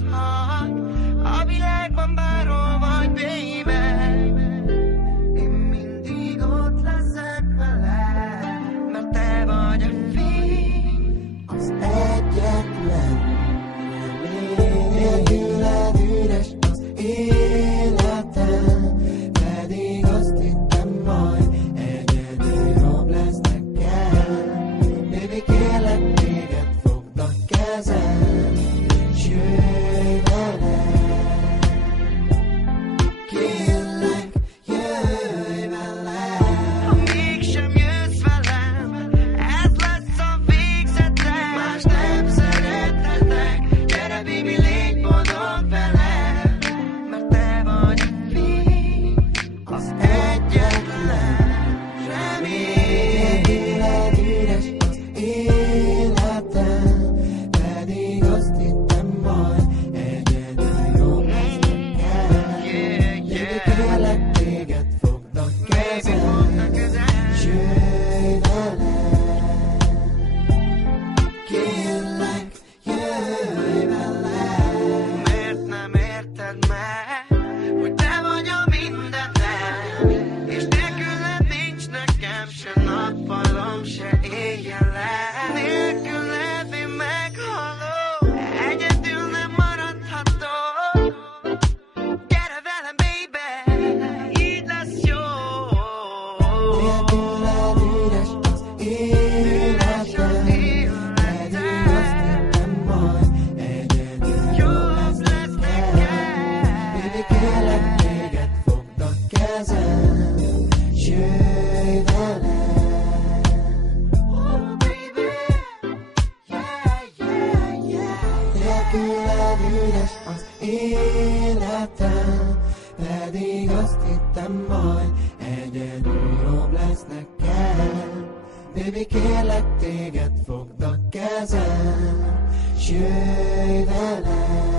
változhat a világban bárhol vagy, baby. Én mindig ott leszek veled, mert te vagy a fény, az egyetlen remény. Nélküled üres az életem, pedig azt hittem majd egyedül jobb lesz nekem. Baby, kérlek téged, fogd a kezem, s jöjj velem. Kérlek, jöjj velem. Ha mégsem jössz velem, ez lesz a végzetem. Más nem szerethetek, gyere baby, légy boldog velem, mert te vagy a fény, az egyetlen remény. Nélküled üres az életem, pedig azt hittem majd egyedül jobb lesz nekem. Baby, kérlek téged, fogd a kezem, s jöjj velem. Kérlek, jöjj velem. Miért nem érted meg, hogy te vagy a mindenem, és nélküled nincs nekem se nappalom, se éjjelem. Nélküled én meghalok, egyedül nem maradhatok. Gyere velem, baby, így lesz jó. Nélküled üres az életem, pedig azt hittem majd egyedül jobb lesz nekem. Baby, kérlek téged, fogd a kezem, s jöjj velem. Oh baby, yeah, yeah, yeah. Nélküled üres az életem, pedig azt hittem majd egyedül jobb lesz nekem. Baby, kérlek téged, fogd a kezem, s jöjj velem.